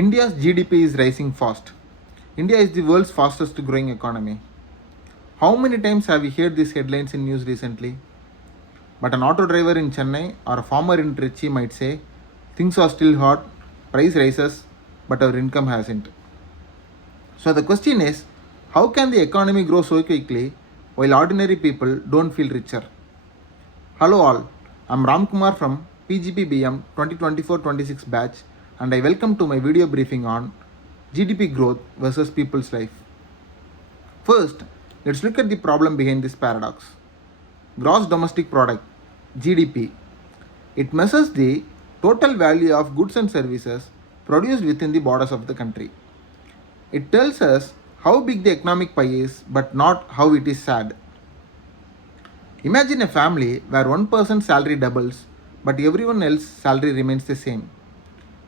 India's GDP is rising fast. India is the world's fastest growing economy. How many times have we heard these headlines in news recently? But an auto driver in Chennai or a farmer in Trichy might say, things are still hot, price rises, but our income hasn't. So the question is, how can the economy grow so quickly while ordinary people don't feel richer? Hello all, I'm Ramkumar from PGPBM 2024-26 batch and I welcome to my video briefing on GDP growth versus people's life. First, let's look at the problem behind this paradox. Gross domestic product GDP. It measures the total value of goods and services produced within the borders of the country. It tells us how big the economic pie is but not how it is sad. Imagine a family where one person's salary doubles but everyone else's salary remains the same.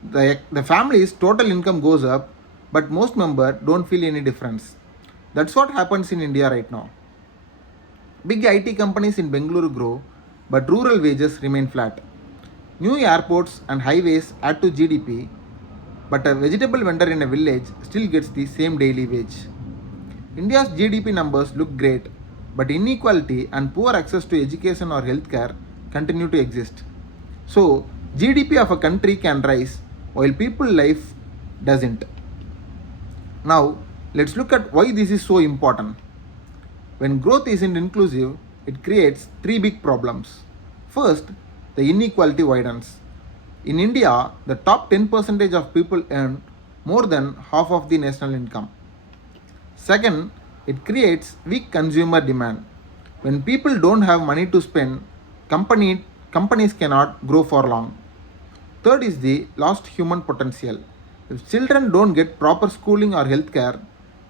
The family's total income goes up but most members don't feel any difference. That's what happens in India right now. Big IT companies in Bengaluru grow, but rural wages remain flat. New airports and highways add to GDP, but a vegetable vendor in a village still gets the same daily wage. India's GDP numbers look great, but inequality and poor access to education or healthcare continue to exist. So, GDP of a country can rise while people's life doesn't. Now, let's look at why this is so important. When growth isn't inclusive, it creates three big problems. First, the inequality widens. In India, the top 10% of people earn more than half of the national income. Second, it creates weak consumer demand. When people don't have money to spend, companies cannot grow for long. Third is the lost human potential. If children don't get proper schooling or healthcare,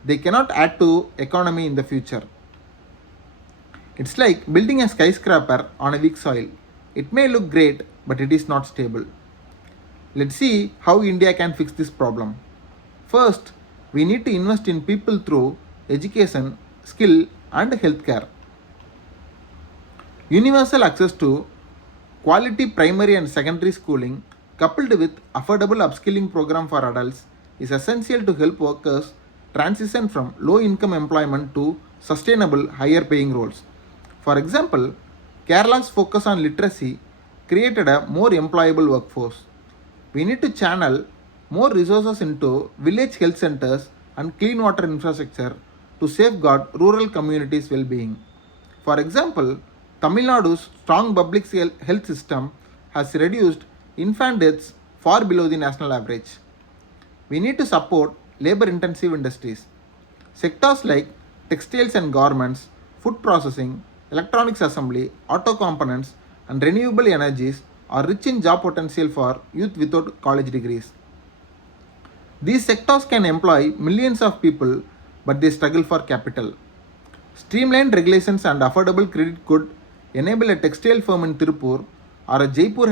they cannot add to economy in the future. It's like building a skyscraper on a weak soil. It may look great, but it is not stable. Let's see how India can fix this problem. First, we need to invest in people through education, skill, and healthcare. Universal access to quality primary and secondary schooling coupled with affordable upskilling program for adults is essential to help workers transition from low income employment to sustainable higher paying roles. For example, Kerala's focus on literacy created a more employable workforce. We need to channel more resources into village health centers and clean water infrastructure to safeguard rural communities' well being. For example, Tamil Nadu's strong public health system has reduced infant deaths far below the national average. We need to support labor intensive industries. Sectors like textiles and garments, food processing, electronics assembly, auto components, and renewable energies are rich in job potential for youth without college degrees. These sectors can employ millions of people, but they struggle for capital. Streamlined regulations and affordable credit could enable a textile firm in Tirupur or a Jaipur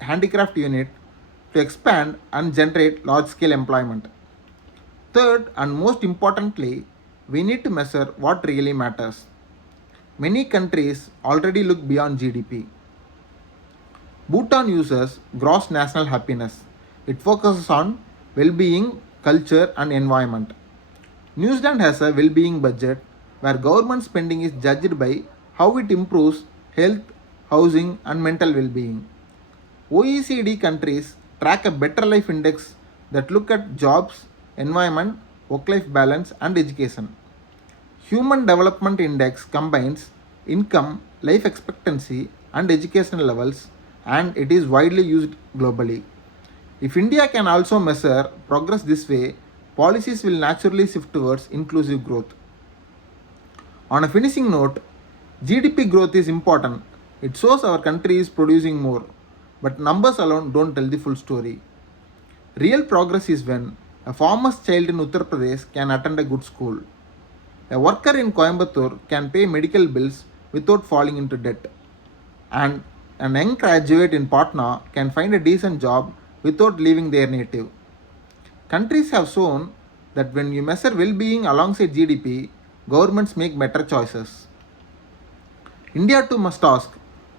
handicraft unit to expand and generate large scale employment. Third, and most importantly, we need to measure what really matters. Many countries already look beyond GDP. Bhutan uses gross national happiness. It focuses on well being, culture, and environment. New Zealand has a well being budget where government spending is judged by how it improves health, housing, and mental well being. OECD countries track a better life index that look at jobs, environment, work life balance, and education. Human Development Index combines income, life expectancy, and educational levels, and it is widely used globally. If India can also measure progress this way, policies will naturally shift towards inclusive growth. On a finishing note, GDP growth is important. It shows our country is producing more, but numbers alone don't tell the full story. Real progress is when a farmer's child in Uttar Pradesh can attend a good school. A worker in Coimbatore can pay medical bills without falling into debt. And an young graduate in Patna can find a decent job without leaving their native. Countries have shown that when you measure well being alongside GDP, governments make better choices. India too must ask,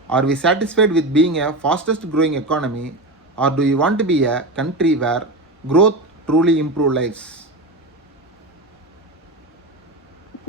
are we satisfied with being a fastest growing economy or do we want to be a country where growth truly improve lives.